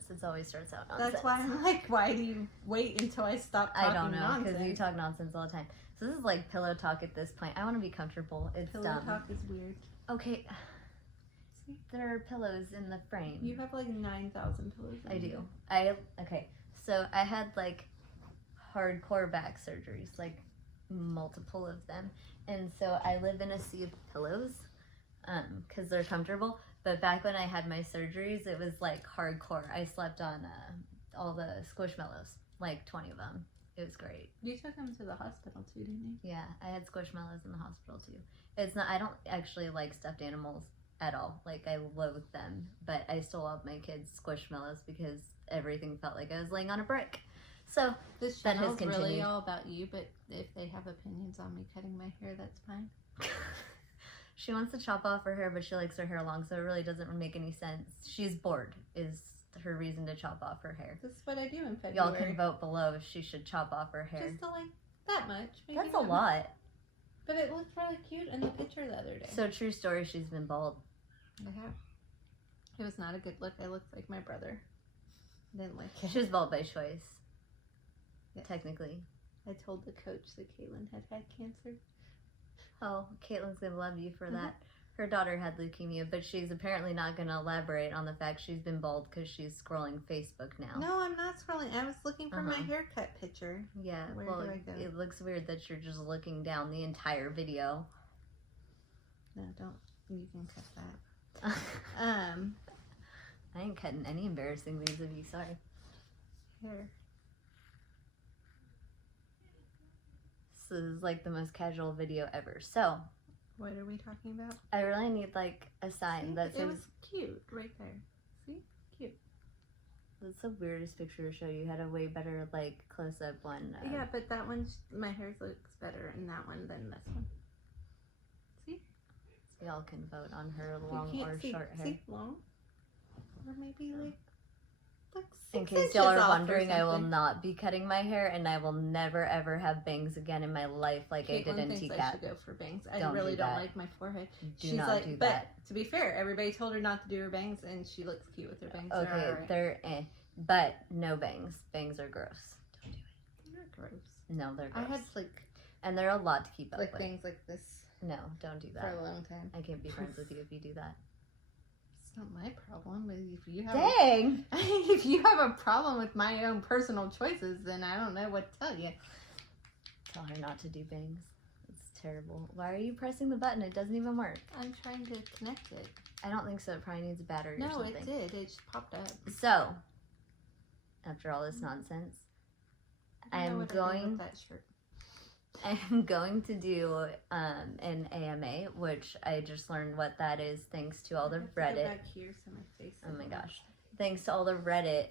nonsense. It always starts out nonsense. That's why I'm like, why do you wait until I stop talking nonsense? I don't know, because you talk nonsense all the time. So this is like pillow talk at this point. I want to be comfortable. It's pillow dumb. talk is weird. Okay. See? There are pillows in the frame. You have like 9,000 pillows. I do. Okay. So I had like hardcore back surgeries, like multiple of them. And so I live in a sea of pillows because they're comfortable. But back when I had my surgeries, it was like hardcore. I slept on all the Squishmallows, like 20 of them. It was great. You took them to the hospital too, didn't you? Yeah, I had Squishmallows in the hospital too. It's not. I don't actually like stuffed animals at all. Like, I loathe them. But I still love my kids' Squishmallows because everything felt like I was laying on a brick. So this that has is continued. Really all about you, but if they have opinions on me cutting my hair, that's fine. She wants to chop off her hair, but she likes her hair long, so it really doesn't make any sense. She's bored is her reason to chop off her hair. This is what I do in February. Y'all can vote below if she should chop off her hair. Just to like that much. Maybe that's a lot. But it looked really cute in the picture the other day. So true story, she's been bald. I have. It was not a good look. I looked like my brother. I didn't like it. She was bald by choice. Yeah. Technically. I told the coach that Caitlin had cancer. Oh, Caitlin's gonna love you for that. Her daughter had leukemia, but she's apparently not gonna elaborate on the fact she's been bald because she's scrolling Facebook now. No, I'm not scrolling. I was looking for my haircut picture. Yeah, Where well, do I go? It looks weird that you're just looking down the entire video. No, don't. You can cut that. I ain't cutting any embarrassing things of you. Sorry. Here. This is like the most casual video ever. So, what are we talking about? I really need like a sign that says. It was cute right there. See? Cute. That's the weirdest picture to show you. Had a way better like close up one. Yeah, but that one, my hair looks better in that one than this one. See? So y'all can vote on her long or short hair. See, long, or maybe like. In case y'all are wondering, I will not be cutting my hair, and I will never ever have bangs again in my life like I did in TCAT. I should go for bangs. I really don't like my forehead. She's not do that. But to be fair, everybody told her not to do her bangs, and she looks cute with her bangs. Okay, they're but no bangs. Bangs are gross. Don't do it. They're gross. No, they're gross. I had like, and they're a lot to keep up with. Things like this. No, don't do that. For a long time. I can't be friends with you if you do that. It's not my problem. If you have if you have a problem with my own personal choices, then I don't know what to tell you. Tell her not to do bangs. It's terrible. Why are you pressing the button? It doesn't even work. I'm trying to connect it. I don't think so. It probably needs a battery or something. No, it did. It just popped up. So, after all this nonsense, I'm going to do an AMA, which I just learned what that is thanks to all the Reddit. Go back here so my face. Oh my gosh! Thanks to all the Reddit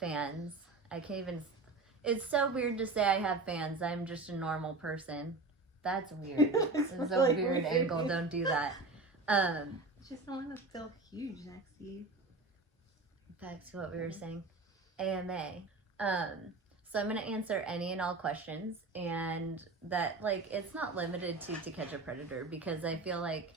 fans. I can't even. It's so weird to say I have fans. I'm just a normal person. That's weird. It's a really weird angle. Don't do that. Just don't want to feel huge next to you. Back to what we were saying. AMA. So I'm going to answer any and all questions, and that, like, it's not limited to Catch a Predator, because I feel like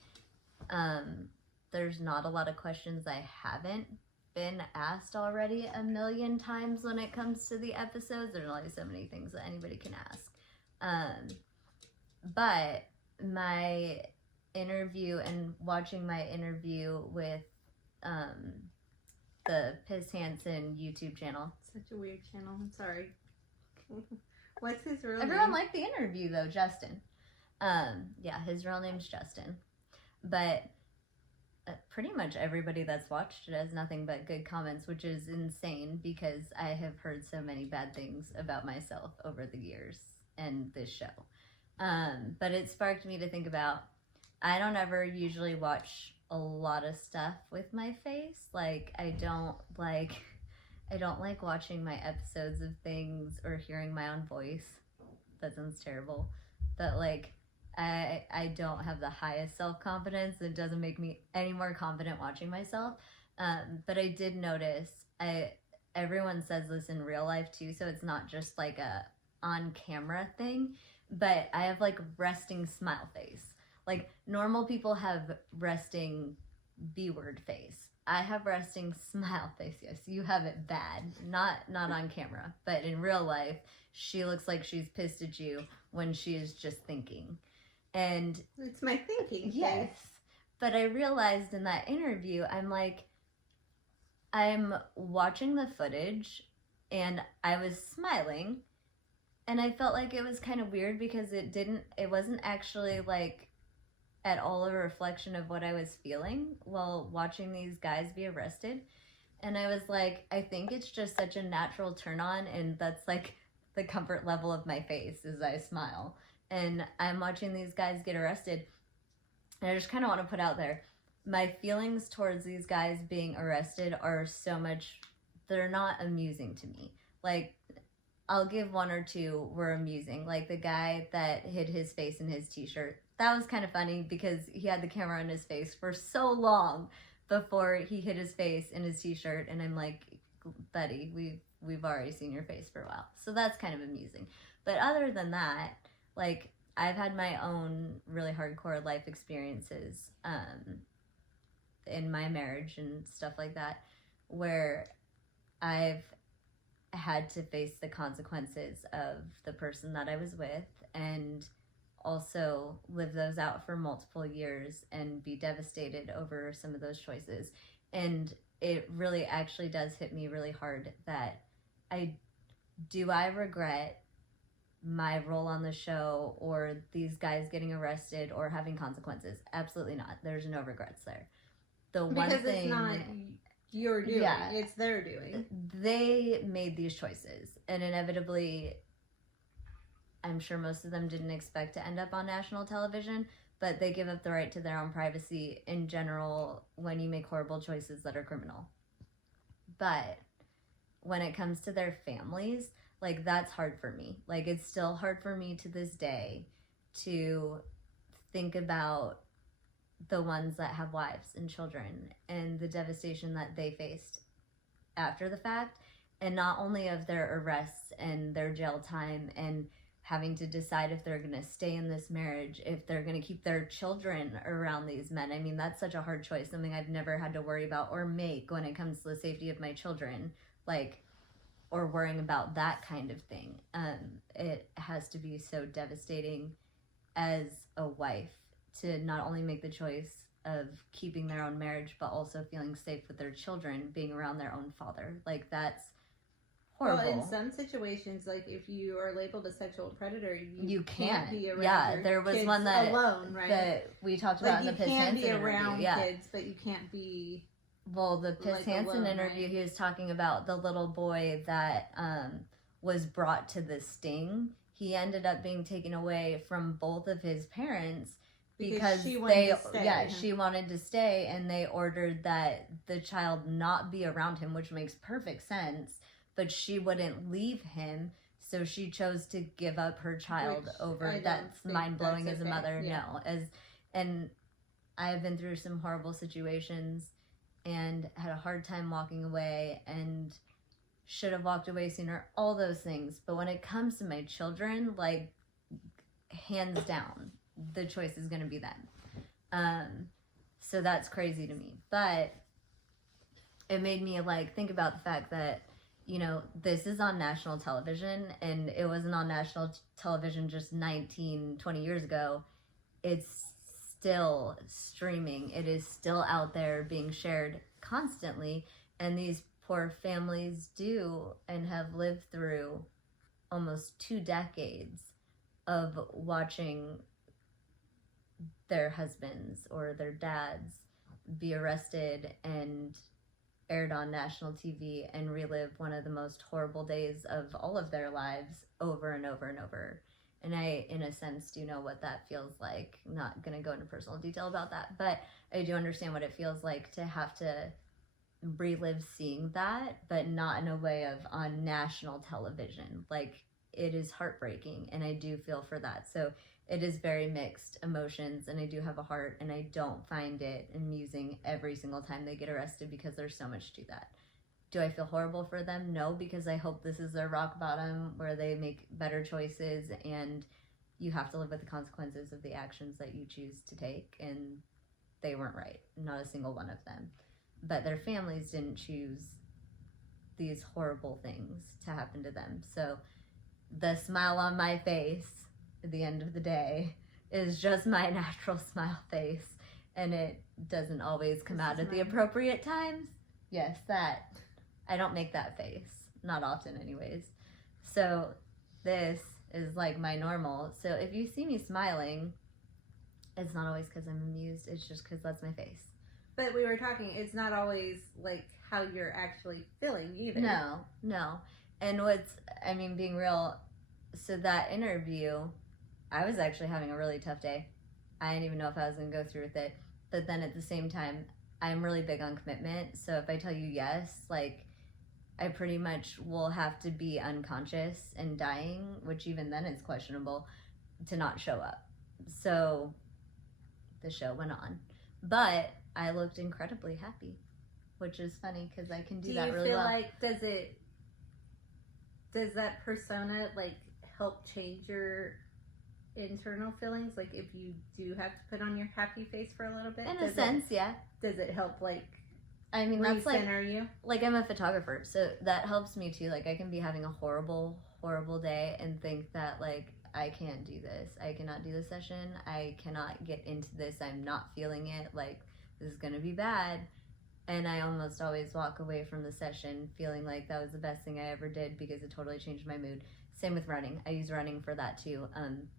there's not a lot of questions I haven't been asked already a million times when it comes to the episodes. There's only so many things that anybody can ask. But my interview and watching my interview with the Piss Hansen YouTube channel. Such a weird channel. I'm sorry. What's his real name? Everyone liked the interview though, Justin. Yeah, his real name's Justin. But pretty much everybody that's watched it has nothing but good comments, which is insane because I have heard so many bad things about myself over the years and this show. But it sparked me to think about, I don't ever usually watch a lot of stuff with my face. Like, I don't like watching my episodes of things or hearing my own voice. That sounds terrible. But like, I don't have the highest self-confidence. It doesn't make me any more confident watching myself. But I did notice, everyone says this in real life too, so it's not just like a on-camera thing, but I have like resting smile face. Like, normal people have resting B-word face. I have resting smile face. Yes, you have it bad. Not on camera, but in real life, she looks like she's pissed at you when she is just thinking. And it's my thinking. Yes. Face. But I realized in that interview, I'm watching the footage and I was smiling, and I felt like it was kind of weird because it wasn't actually like at all a reflection of what I was feeling while watching these guys be arrested. And I was like, I think it's just such a natural turn on, and that's like the comfort level of my face as I smile. And I'm watching these guys get arrested, and I just kind of want to put out there, my feelings towards these guys being arrested are they're not amusing to me. Like, I'll give one or two were amusing. Like the guy that hid his face in his t-shirt. That was kind of funny because he had the camera on his face for so long before he hid his face in his t-shirt. And I'm like, buddy, we've already seen your face for a while. So that's kind of amusing. But other than that, like, I've had my own really hardcore life experiences in my marriage and stuff like that, where I've had to face the consequences of the person that I was with, and also live those out for multiple years and be devastated over some of those choices. And it really actually does hit me really hard that I regret my role on the show or these guys getting arrested or having consequences? Absolutely not. There's no regrets there. The one because thing, it's not your doing, it's their doing. They made these choices, and inevitably, I'm sure most of them didn't expect to end up on national television, but they give up the right to their own privacy in general when you make horrible choices that are criminal. But when it comes to their families, like, that's hard for me. Like, it's still hard for me to this day to think about the ones that have wives and children and the devastation that they faced after the fact, and not only of their arrests and their jail time and having to decide if they're going to stay in this marriage, if they're going to keep their children around these men. I mean, that's such a hard choice, something I've never had to worry about or make when it comes to the safety of my children, like, or worrying about that kind of thing. It has to be so devastating as a wife to not only make the choice of keeping their own marriage, but also feeling safe with their children, being around their own father. Like, that's horrible. Well, in some situations, like, if you are labeled a sexual predator, you can't be around your there was kids one that alone, right? That we talked about in the Piss Hansen interview. You can't be around kids, but you can't be... Well, the Piss Hansen interview, right? He was talking about the little boy that was brought to the sting. He ended up being taken away from both of his parents because she wanted to stay, and they ordered that the child not be around him, which makes perfect sense, but she wouldn't leave him, so she chose to give up her child over. That's mind-blowing as a mother. Yeah. No, and I've been through some horrible situations and had a hard time walking away and should have walked away sooner, all those things. But when it comes to my children, like, hands down, the choice is going to be them. So that's crazy to me. But it made me, like, think about the fact that, you know, this is on national television, and it wasn't on national television just 19, 20 years ago. It's still streaming. It is still out there being shared constantly, and these poor families do and have lived through almost 2 decades of watching their husbands or their dads be arrested and aired on national TV and relive one of the most horrible days of all of their lives over and over and over. And I, in a sense, do know what that feels like. I'm not going to go into personal detail about that, but I do understand what it feels like to have to relive seeing that, but not in a way of on national television. Like, it is heartbreaking, and I do feel for that. So it is very mixed emotions, and I do have a heart, and I don't find it amusing every single time they get arrested because there's so much to that. Do I feel horrible for them? No, because I hope this is their rock bottom where they make better choices, and you have to live with the consequences of the actions that you choose to take, and they weren't right. Not a single one of them. but their families didn't choose these horrible things to happen to them. So the smile on my face at the end of the day is just my natural smile face, and it doesn't always come out at the appropriate times. Yes, that. I don't make that face. Not often anyways. So this is like my normal. So if you see me smiling, it's not always because I'm amused. It's just because that's my face. But we were talking, it's not always like how you're actually feeling either. No. And being real, so that interview, I was actually having a really tough day. I didn't even know if I was going to go through with it. But then at the same time, I'm really big on commitment. So if I tell you yes, like, I pretty much will have to be unconscious and dying, which even then is questionable, to not show up. So the show went on. But I looked incredibly happy, which is funny because I can do that really well. Do you feel like, does that persona, like, help change your internal feelings? Like, if you do have to put on your happy face for a little bit? In a sense, yeah. Does it help, like, that's recenter you? Like, I'm a photographer, so that helps me too. Like, I can be having a horrible, horrible day and think that, like, I can't do this. I cannot do this session. I cannot get into this. I'm not feeling it. Like, this is going to be bad. And I almost always walk away from the session feeling like that was the best thing I ever did because it totally changed my mood. Same with running. I use running for that too.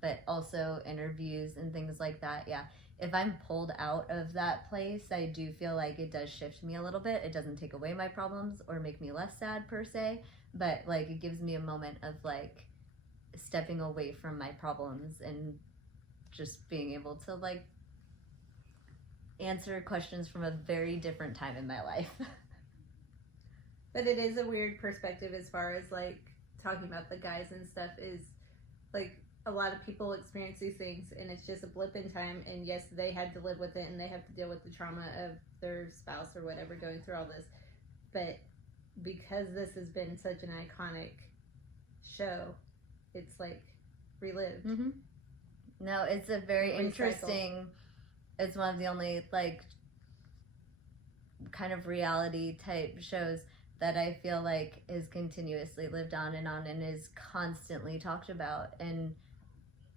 But also interviews and things like that. Yeah. If I'm pulled out of that place, I do feel like it does shift me a little bit. It doesn't take away my problems or make me less sad per se. But like, it gives me a moment of like stepping away from my problems and just being able to like answer questions from a very different time in my life. But it is a weird perspective as far as like talking about the guys and stuff, is like a lot of people experience these things and it's just a blip in time, and yes, they had to live with it and they have to deal with the trauma of their spouse or whatever going through all this. But because this has been such an iconic show, it's like relived. Mm-hmm. No, it's a very interesting, it's one of the only like kind of reality type shows that I feel like is continuously lived on and is constantly talked about. And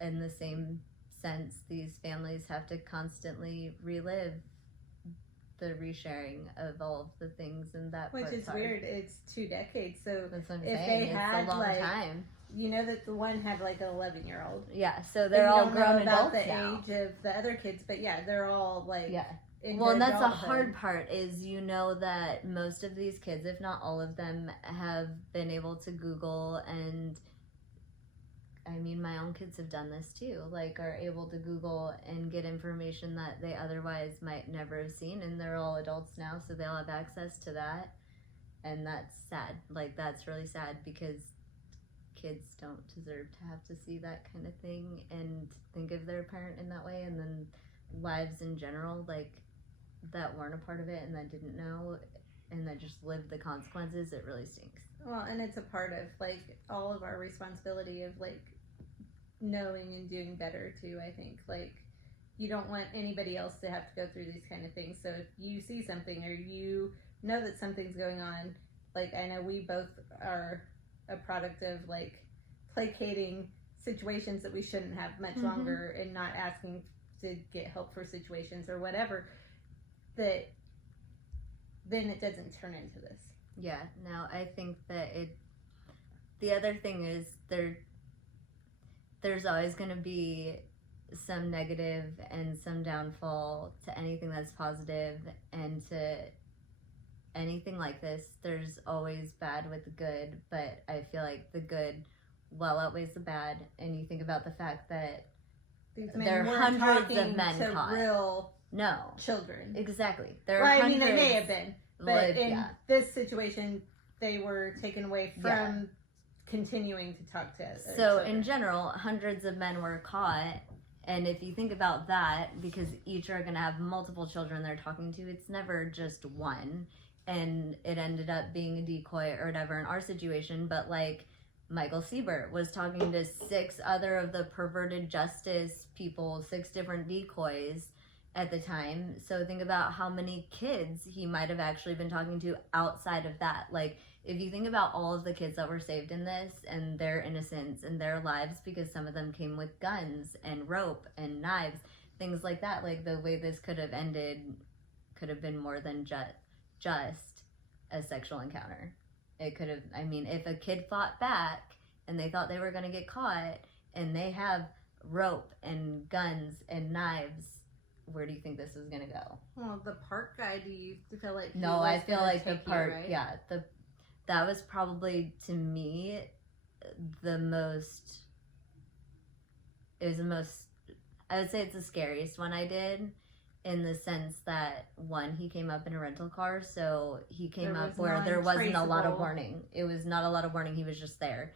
in the same sense, these families have to constantly relive the resharing of all of the things, and that which is hard. Weird. It's 2 decades, so that's what I'm if saying. They had it's a long like, time. You know that the one had like an 11-year-old. Yeah, so they're all grown adults the now. Age of the other kids, but yeah, they're all like Well, and that's the hard part is you know that most of these kids, if not all of them, have been able to Google, and I mean my own kids have done this too, like are able to Google and get information that they otherwise might never have seen, and they're all adults now, so they'll have access to that, and that's sad. Like that's really sad because kids don't deserve to have to see that kind of thing and think of their parent in that way, and then lives in general, like that weren't a part of it and that didn't know and that just lived the consequences. It really stinks. Well, and it's a part of like all of our responsibility of like knowing and doing better too. I think like you don't want anybody else to have to go through these kind of things. So if you see something or you know that something's going on, like I know we both are a product of like placating situations that we shouldn't have much longer and not asking to get help for situations or whatever, that then it doesn't turn into this. Yeah, no, I think that the other thing is there's always going to be some negative and some downfall to anything that's positive, and to anything like this, there's always bad with the good, but I feel like the good well outweighs the bad. And you think about the fact that there are hundreds of men caught. Real no children. Exactly. There are well, I hundreds. mean, they may have been, but in this situation, they were taken away from continuing to talk to us. So in general, hundreds of men were caught. And if you think about that, because each are going to have multiple children they're talking to, it's never just one. And it ended up being a decoy or whatever in our situation. But like Michael Siebert was talking to 6 other of the perverted justice people, 6 different decoys. at the time. So think about how many kids he might have actually been talking to outside of that. Like, if you think about all of the kids that were saved in this and their innocence and their lives, because some of them came with guns and rope and knives, things like that, like the way this could have ended could have been more than just a sexual encounter. It could have, I mean, if a kid fought back and they thought they were going to get caught and they have rope and guns and knives, where do you think this is going to go? Well, the park guy, do you feel like No, I feel like the park, right? yeah, that was probably, to me, the most, I would say it's the scariest one I did, in the sense that, one, he came up in a rental car, so he came up where there wasn't a lot of warning. It was not a lot of warning, he was just there.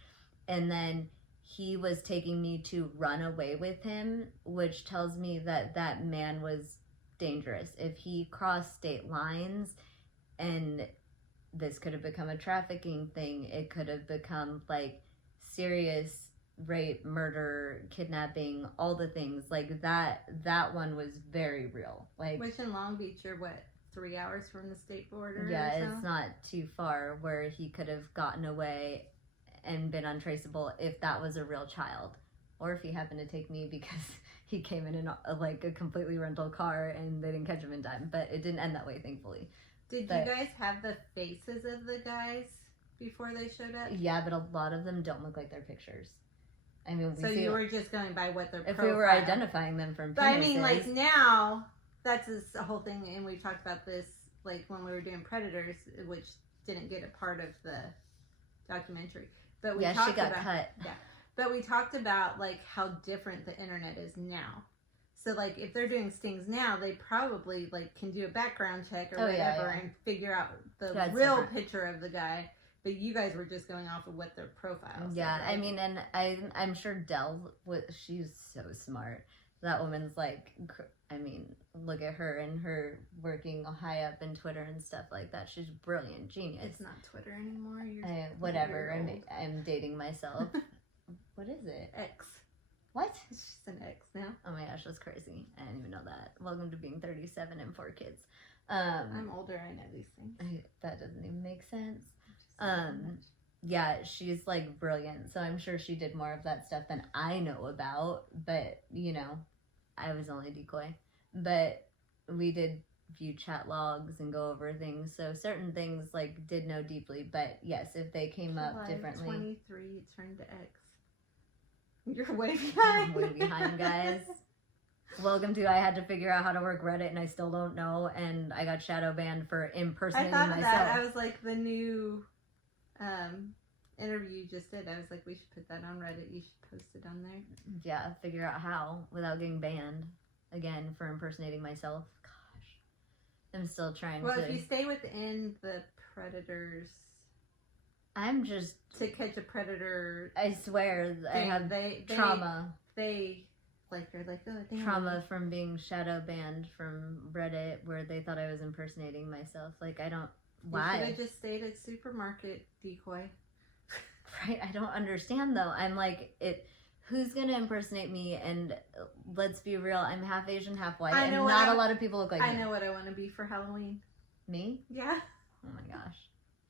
And then he was taking me to run away with him, which tells me that that man was dangerous. If he crossed state lines, and this could have become a trafficking thing, it could have become like serious rape, murder, kidnapping, all the things like that. That one was very real. Like, which in Long Beach, you're what, 3 hours from the state border? Yeah, or so? It's not too far where he could have gotten away and been untraceable if that was a real child, or if he happened to take me because he came in like a completely rental car and they didn't catch him in time. But it didn't end that way, thankfully. Did you guys have the faces of the guys before they showed up? Yeah, but a lot of them don't look like their pictures. I mean, so you were just going by what their if we were identifying them from penises. But I mean, like, now that's a whole thing, and we've talked about this like when we were doing Predators, which didn't get a part of the documentary. But we talked she got about, cut. Yeah, but we talked about like how different the internet is now. So like if they're doing stings now, they probably like can do a background check or whatever and figure out the real picture of the guy. But you guys were just going off of what their profiles. Yeah, right? I mean, and I'm sure Dell, she's so smart. That woman's like, I mean, look at her and her working high up in Twitter and stuff like that. She's brilliant, genius. It's not Twitter anymore. Whatever. I'm dating myself. What is it? X. What? It's just an X now. Oh my gosh, that's crazy. I didn't even know that. Welcome to being 37 and 4 kids. I'm older. I know these things. That doesn't even make sense. Yeah, she's like brilliant. So I'm sure she did more of that stuff than I know about. But, you know, I was only Decoy. But we did view chat logs and go over things. So certain things like did know deeply. But yes, if they came up differently. 23, it turned to X. You're way behind. I'm way behind, guys. Welcome to I had to figure out how to work Reddit and I still don't know. And I got shadow banned for impersonating myself. I thought of that. I was like, the new interview you just did. I was like, we should put that on Reddit. You should post it on there. Yeah, figure out how without getting banned again for impersonating myself. Gosh, I'm still trying to. Well, if you stay within the Predators, I'm just to catch a predator. I swear, I have trauma. They like are like, oh, damn. Trauma from being shadow banned from Reddit, where they thought I was impersonating myself. Like, I don't. Why? You should have just stayed at supermarket, Decoy. Right, I don't understand though. I'm like, who's gonna impersonate me? And let's be real, I'm half Asian, half white, and not a lot of people look like me. I know what I want to be for Halloween. Me? Yeah. Oh my gosh.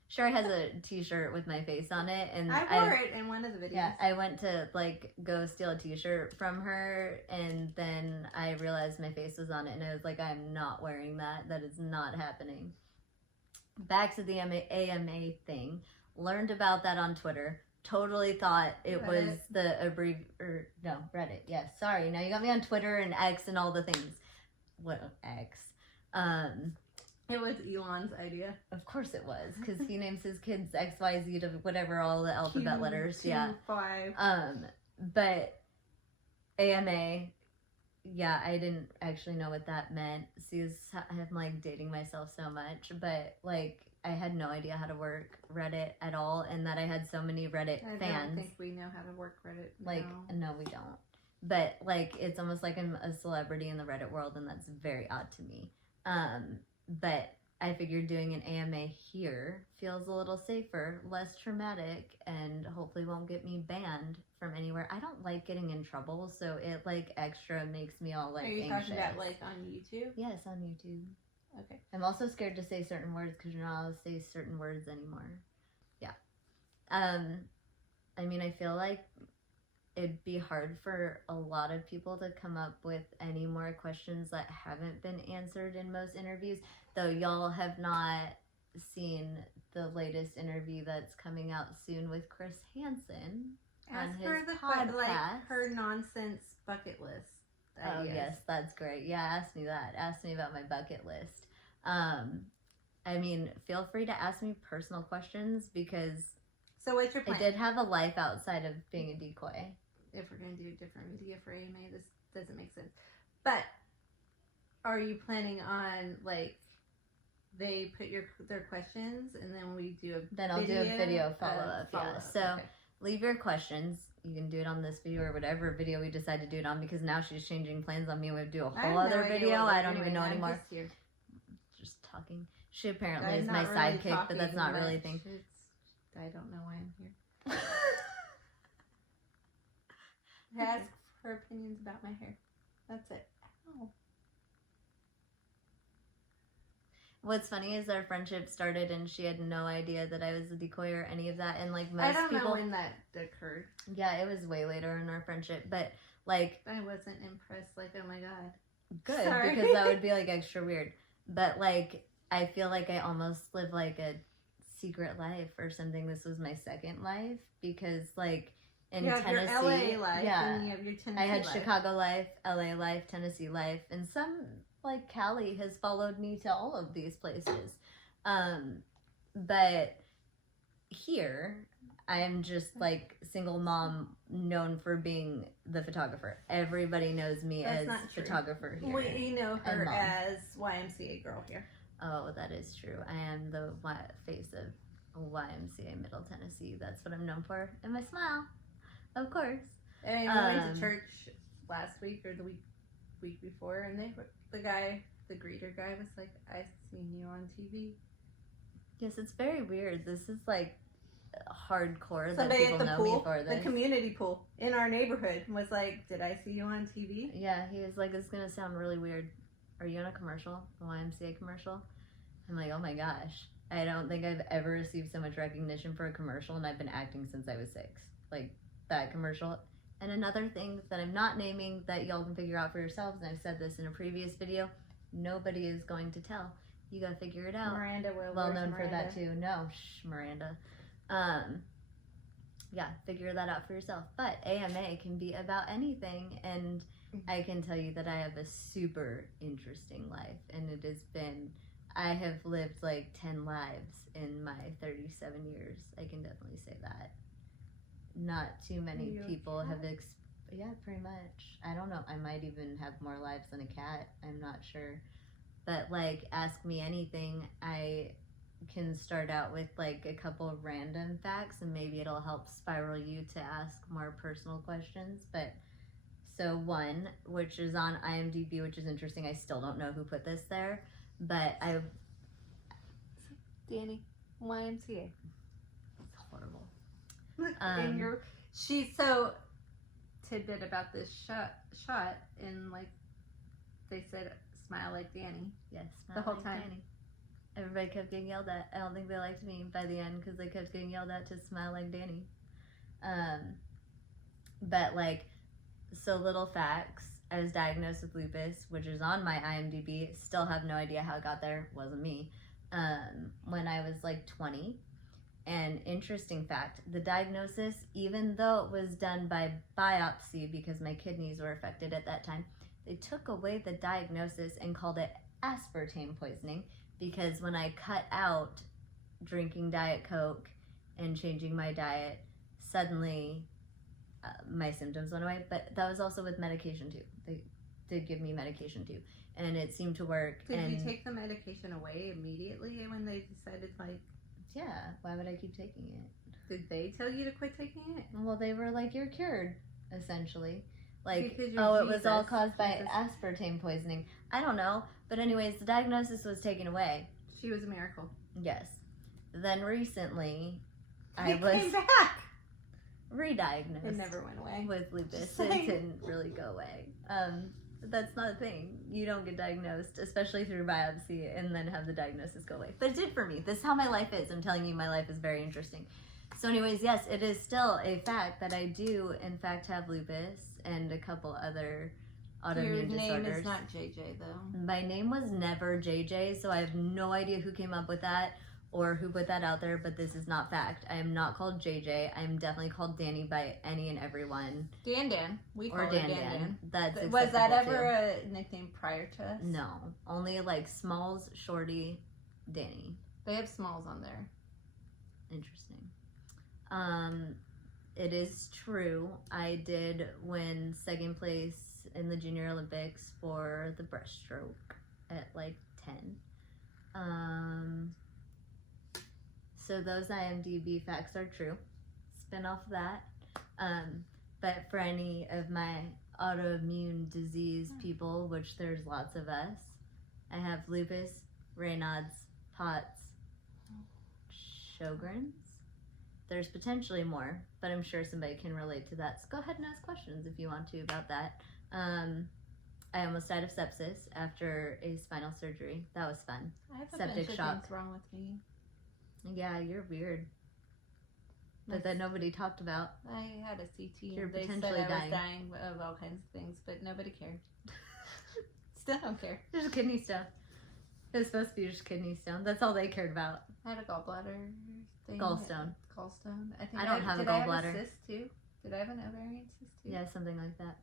Sherry has a t-shirt with my face on it, and I wore it in one of the videos. Yeah, I went to like go steal a t-shirt from her, and then I realized my face was on it, and I was like, I'm not wearing that. That is not happening. Back to the AMA thing. Learned about that on Twitter. Totally thought it was the Reddit. Yes, sorry. Now you got me on Twitter and X and all the things. What X? It was Elon's idea. Of course it was, because he names his kids XYZ to whatever, all the alphabet letters. Yeah. 5. But AMA. Yeah, I didn't actually know what that meant. See, I'm like dating myself so much, but like I had no idea how to work Reddit at all, and that I had so many Reddit fans. I don't think we know how to work Reddit now. Like, no, we don't. But like, it's almost like I'm a celebrity in the Reddit world, and that's very odd to me. But I figured doing an AMA here feels a little safer, less traumatic, and hopefully won't get me banned from anywhere. I don't like getting in trouble, so it like extra makes me all like Are you anxious. talking about like on YouTube? Yes, on YouTube. Okay. I'm also scared to say certain words because you're not allowed to say certain words anymore. Yeah. I mean, I feel like it'd be hard for a lot of people to come up with any more questions that haven't been answered in most interviews, though y'all have not seen the latest interview that's coming out soon with Piss Hansen on his podcast. Like her nonsense bucket list. Oh yes, that's great. Yeah, ask me that. Ask me about my bucket list. I mean, feel free to ask me personal questions because so what's your plan? I did have a life outside of being a decoy. If we're going to do a different video for AMA, this doesn't make sense. But are you planning on, like, they put their questions and then we do a Then I'll do a video follow-up, yeah. So okay. Leave your questions. You can do it on this video or whatever video we decide to do it on because now she's changing plans on me. We have to do a whole other video. I don't even know anymore. Just talking. She apparently is my sidekick, but that's not really a thing. I don't know why I'm here. Ask her opinions about my hair. That's it. Oh. What's funny is our friendship started and she had no idea that I was a decoy or any of that. And like most people, I don't know when that occurred. Yeah, it was way later in our friendship. But like, I wasn't impressed. Like, oh my god. Good, sorry. Because that would be like extra weird. But like, I feel like I almost live like a secret life or something. This was my second life because like in Tennessee, your LA life, and you have your Tennessee I had life. Chicago life, LA life, Tennessee life, and some like Cali has followed me to all of these places. But here I am just like single mom known for being the photographer. Everybody knows me as photographer here. We know her as YMCA girl here. Oh, that is true. I am the face of YMCA Middle Tennessee. That's what I'm known for. And my smile, of course. And we went to church last week or the week before, and the greeter guy was like, "I seen you on TV." Yes, it's very weird. This is like hardcore. Somebody that people at the know pool, me for this. the community pool in our neighborhood, was like, "Did I see you on TV?" Yeah, he was like, "It's gonna sound really weird. Are you in a commercial, a YMCA commercial?" I'm like, oh my gosh. I don't think I've ever received so much recognition for a commercial, and I've been acting since I was 6. Like, that commercial. And another thing that I'm not naming that y'all can figure out for yourselves, and I've said this in a previous video, nobody is going to tell. You gotta figure it out. Miranda will. Well known for that too. No, Miranda. Yeah, figure that out for yourself. But AMA can be about anything, and I can tell you that I have a super interesting life, and it has been, I have lived like 10 lives in my 37 years. I can definitely say that. Not too many people have, yeah, pretty much. I don't know, I might even have more lives than a cat, I'm not sure. But like, ask me anything, I can start out with like a couple of random facts, and maybe it'll help spiral you to ask more personal questions. But so one, which is on IMDb, which is interesting. I still don't know who put this there, but Dani, YMCA. It's horrible. And she's so tidbit about this shot, and like they said, smile like Dani. Yes, the whole time. Dani. Everybody kept getting yelled at. I don't think they liked me by the end because they kept getting yelled at to smile like Dani. But like, so little facts. I was diagnosed with lupus, which is on my IMDb. Still have no idea how it got there. Wasn't me. When I was like 20. And interesting fact, the diagnosis, even though it was done by biopsy because my kidneys were affected at that time, they took away the diagnosis and called it aspartame poisoning, because when I cut out drinking Diet Coke and changing my diet, suddenly my symptoms went away. But that was also with medication too. They did give me medication too, and it seemed to work. Did you take the medication away immediately when they decided, like... Yeah, why would I keep taking it? Did they tell you to quit taking it? Well, they were like, you're cured, essentially. Like, it was all caused by aspartame poisoning. I don't know. But anyways, the diagnosis was taken away. She was a miracle. Yes. Then recently, I It was came back. re-diagnosed. It never went away. With lupus. Just It saying. didn't really go away. That's not a thing. You don't get diagnosed, especially through biopsy, and then have the diagnosis go away. But it did for me. This is how my life is. I'm telling you, my life is very interesting. So anyways, yes, it is still a fact that I do, in fact, have lupus and a couple other autoimmune disorders. Your name is not JJ, though. My name was never JJ, so I have no idea who came up with that or who put that out there, but this is not fact. I am not called JJ. I am definitely called Dani by any and everyone. Dan. We call Or her Dan. That's Was that acceptable, ever too. a nickname prior to us? No. Only like Smalls, Shorty, Dani. They have Smalls on there. Interesting. It is true. I did win second place in the Junior Olympics for the breaststroke at like 10. So those IMDb facts are true. Spin off that. But for any of my autoimmune disease people, which there's lots of us, I have lupus, Raynaud's, POTS, Sjogren's. There's potentially more, but I'm sure somebody can relate to that. So go ahead and ask questions if you want to about that. I almost died of sepsis after a spinal surgery. That was fun. I have a Septic bunch of shock. things wrong with me. Yeah, you're weird. But that nobody talked about. I had a CT. You're They said potentially I dying. was dying of all kinds of things, but nobody cared. Still don't care. There's a kidney stone. It was supposed to be just kidney stone. That's all they cared about. I had a gallbladder thing. Gallstone. Gallstone. I think I don't have a did I gallbladder. have a cyst too? Did I have an ovarian cyst too? Yeah, something like that.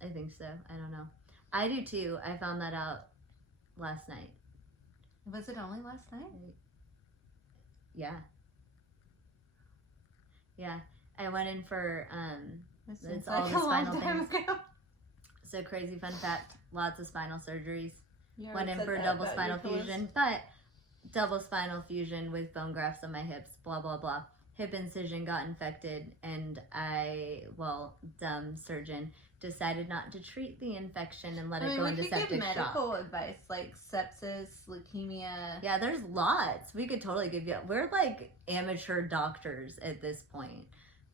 I think so. I don't know. I do too. I found that out last night. Was it only last night? Yeah. Yeah. I went in for It It's seems all like the a long spinal time things. ago. so crazy fun fact, lots of spinal surgeries. You Went in said for that double about spinal your pillows. fusion, but double spinal fusion with bone grafts on my hips, blah blah blah. Hip incision got infected, and dumb surgeon decided not to treat the infection and let it go we into could give septic shock. medical advice like sepsis, leukemia. Yeah, there's lots. We could totally give you. We're like amateur doctors at this point.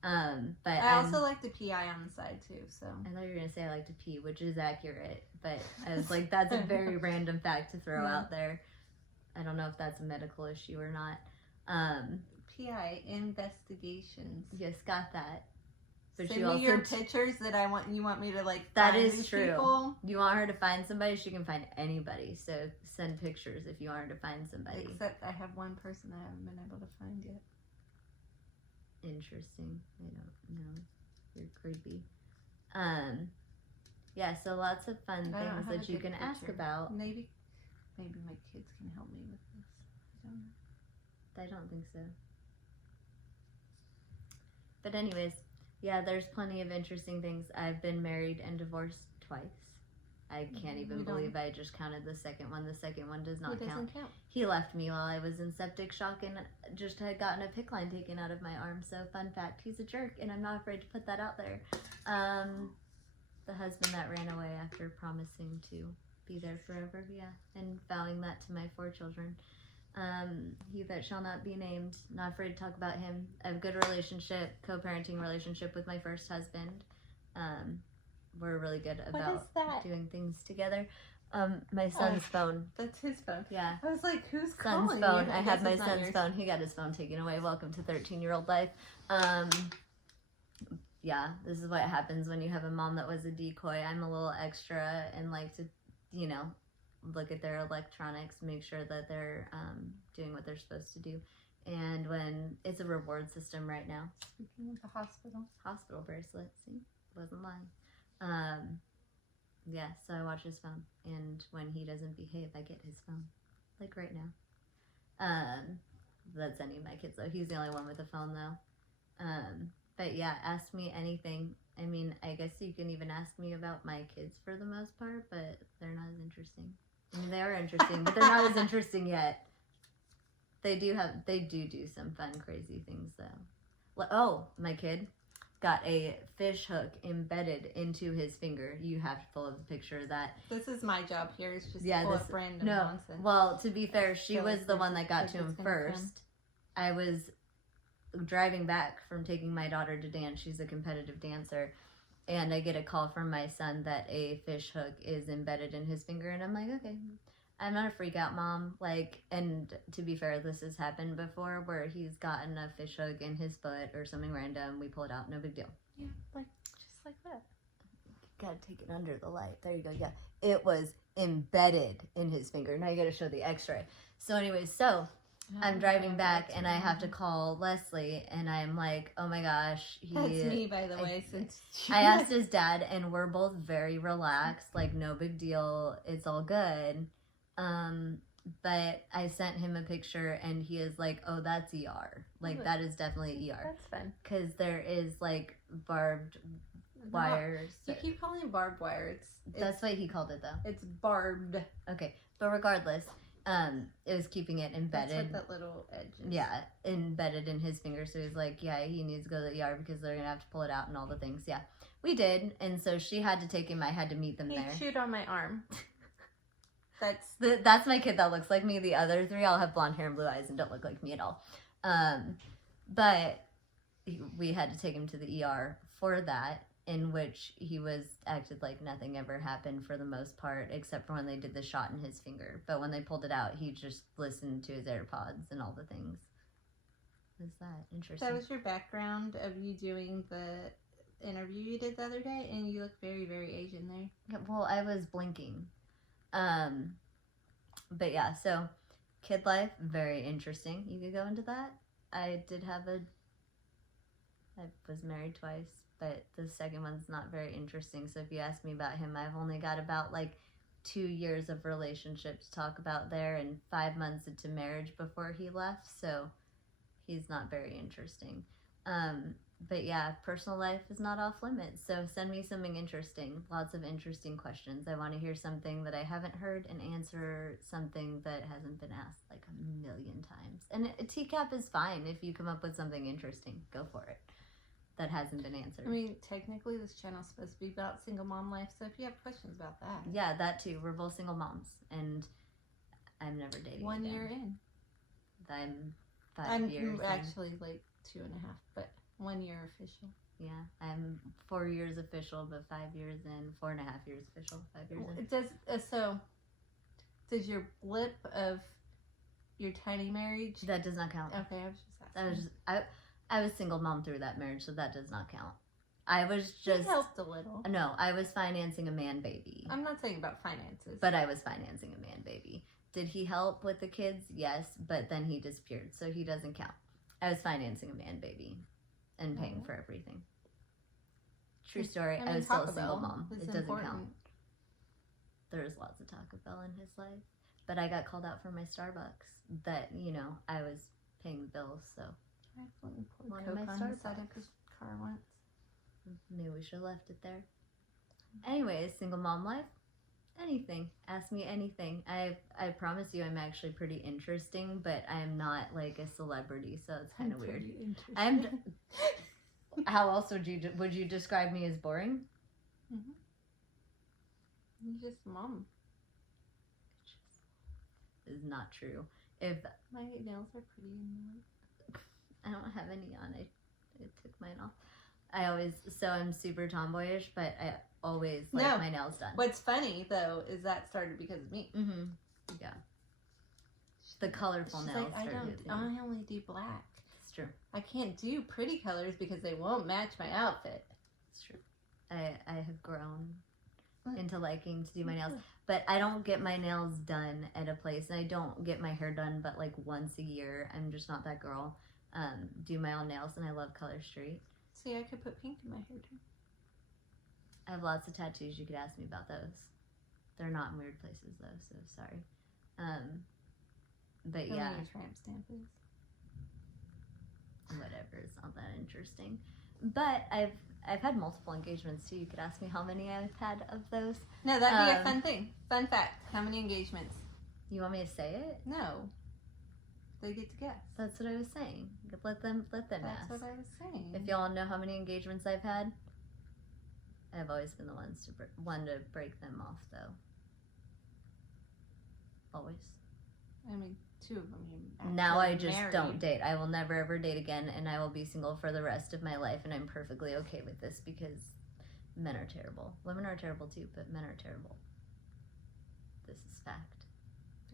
But I also like the PI on the side too. So I thought you were gonna say I like to pee, which is accurate. But I was like, that's a very random fact to throw Yeah. out there. I don't know if that's a medical issue or not. PI investigations. Yes, got that. But Send you me also your pictures that you want me to like. That find is these true. People. You want her to find somebody, she can find anybody. So send pictures if you want her to find somebody. Except I have one person that I haven't been able to find yet. Interesting. I don't know. You're creepy. Yeah, so lots of fun I don't things have that a you good can ask picture. about. Maybe my kids can help me with this. I don't know. I don't think so. But anyways, yeah, there's plenty of interesting things. I've been married and divorced twice. I can't even We don't- believe I just counted the second one. The second one does not It count. doesn't count. He left me while I was in septic shock and just had gotten a PICC line taken out of my arm. So fun fact, he's a jerk, and I'm not afraid to put that out there. The husband that ran away after promising to be there forever, yeah, and vowing that to my 4 children. He that shall not be named, not afraid to talk about him. I have a good relationship, co-parenting relationship with my first husband. We're really good What about is that? doing things together. My son's phone. That's his phone. Yeah. I was like, who's Son's calling phone. you? I guess had my it's not son's yours. phone. He got his phone taken away. Welcome to 13-year-old life. Yeah, this is what happens when you have a mom that was a decoy. I'm a little extra and like to, look at their electronics, make sure that they're doing what they're supposed to do. And when it's a reward system right now. Speaking of the hospital. Hospital bracelet. See? Wasn't lying. Yeah, so I watch his phone. And when he doesn't behave, I get his phone. Like right now. That's any of my kids though. He's the only one with a phone though. But yeah, ask me anything. I mean, I guess you can even ask me about my kids for the most part, but they're not as interesting. I mean, they are interesting, but they're not as interesting yet. They do do some fun, crazy things though. Oh, my kid. got a fish hook embedded into his finger. You have to pull up the picture of that. This is my job here. It's just pull up random nonsense. Well, to be fair, she was the one that got to him first. I was driving back from taking my daughter to dance. She's a competitive dancer. And I get a call from my son that a fish hook is embedded in his finger. And I'm like, okay, I'm not a freak out mom. Like, and to be fair, this has happened before where he's gotten a fish hook in his foot or something random. We pull it out. No big deal. Yeah, like, just like that. Gotta take it under the light. There you go. Yeah. It was embedded in his finger. Now you gotta show the x-ray. So anyways, I'm driving back and I have to call Leslie and I'm like, oh my gosh. That's me, by the way. I asked his dad and we're both very relaxed. Like, no big deal. It's all good. But I sent him a picture and he is like, oh, that's ER. Like, that is definitely ER. That's fun. Because there is like barbed wires. You keep calling it barbed wire. That's what he called it though. It's barbed. Okay. But regardless, it was keeping it embedded. That's what that little edge is. Yeah, embedded in his finger. So he's like, yeah, he needs to go to the ER because they're going to have to pull it out and all the things. Yeah, we did. And so she had to take him. I had to meet them there. Shoot on my arm. That's my kid that looks like me. The other three all have blonde hair and blue eyes and don't look like me at all. But we had to take him to the ER for that, in which he was acted like nothing ever happened for the most part, except for when they did the shot in his finger. But when they pulled it out, he just listened to his AirPods and all the things. Is that interesting? That was your background of you doing the interview you did the other day, and you look very, very Asian there. Yeah, well, I was blinking. But yeah, so kid life, very interesting. You could go into that. I was married twice, but the second one's not very interesting. So if you ask me about him, I've only got about like 2 years of relationship to talk about there and 5 months into marriage before he left. So he's not very interesting. But yeah, personal life is not off limits. So send me something interesting. Lots of interesting questions. I want to hear something that I haven't heard and answer something that hasn't been asked like a million times. And a TCAP is fine if you come up with something interesting. Go for it. That hasn't been answered. I mean, technically this channel's supposed to be about single mom life. So if you have questions about that. Yeah, that too. We're both single moms. And I'm never dating 1 again. year in. I'm 5 years I'm actually like 2.5, but 1 year official. Yeah, I'm 4 years official, but 5 years in, 4.5 years official, 5 years in. Does your blip of your tiny marriage? That does not count. Okay, I was just asking. I was single mom through that marriage, so that does not count. I was just... It helped a little. No, I was financing a man baby. I'm not saying about finances. But I was financing a man baby. Did he help with the kids? Yes, but then he disappeared, so he doesn't count. I was financing a man baby and paying for everything. True story. I was still a single mom. It doesn't count. There was lots of Taco Bell in his life. But I got called out for my Starbucks that, I was paying the bills, so... I accidentally poured One of my Coke on the side Starbucks. of his car once. Maybe we should have left it there. Anyways, single mom life. Anything. Ask me anything. I promise you I'm actually pretty interesting, but I'm not like a celebrity, so it's kind of weird. How else would you describe me as boring? Mm-hmm. You're just mom. Is not true. If my nails are pretty annoying. I don't have any on. I took mine off. I'm super tomboyish, but I always like my nails done. What's funny though is that started because of me. Mm-hmm. Yeah. The colorful nails. Like, I only do black. It's true. I can't do pretty colors because they won't match my outfit. It's true. I have grown into liking to do my nails, but I don't get my nails done at a place, and I don't get my hair done but like once a year. I'm just not that girl. Do my own nails, and I love Color Street. See, I could put pink in my hair too. I have lots of tattoos. You could ask me about those. They're not in weird places though, so sorry. But yeah. Your tramp stamp is. Whatever, it's not that interesting. But I've had multiple engagements too. You could ask me how many I've had of those. No, that'd be a fun thing. Fun fact. How many engagements? You want me to say it? No. They get to guess. That's what I was saying. Let them That's ask. what I was saying. If y'all know how many engagements I've had, I've always been the one to break them off, though. Always. I mean, 2 of them you Now I actually just married. don't date. I will never ever date again, and I will be single for the rest of my life, and I'm perfectly okay with this because men are terrible. Women are terrible too, but men are terrible. This is fact.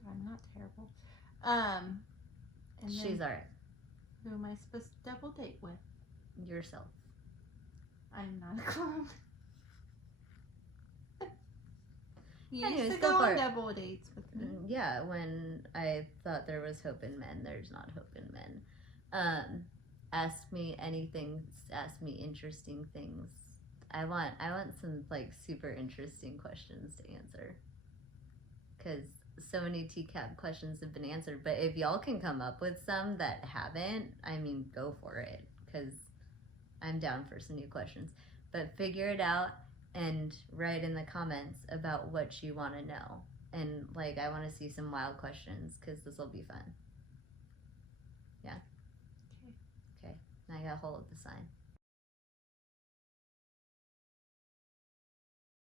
I'm not terrible. And She's then, alright. who am I supposed to double date with? Yourself. I'm not a clown. You Anyways, used to go go for on it. double dates with me. Yeah, when I thought there was hope in men, there's not hope in men. Ask me anything. Ask me interesting things. I want some like super interesting questions to answer. Cause so many TCAP questions have been answered, but if y'all can come up with some that haven't, I mean, go for it. Cause I'm down for some new questions. But figure it out and write in the comments about what you want to know. And like, I want to see some wild questions because this will be fun. Yeah. Okay. Now I gotta hold up the sign.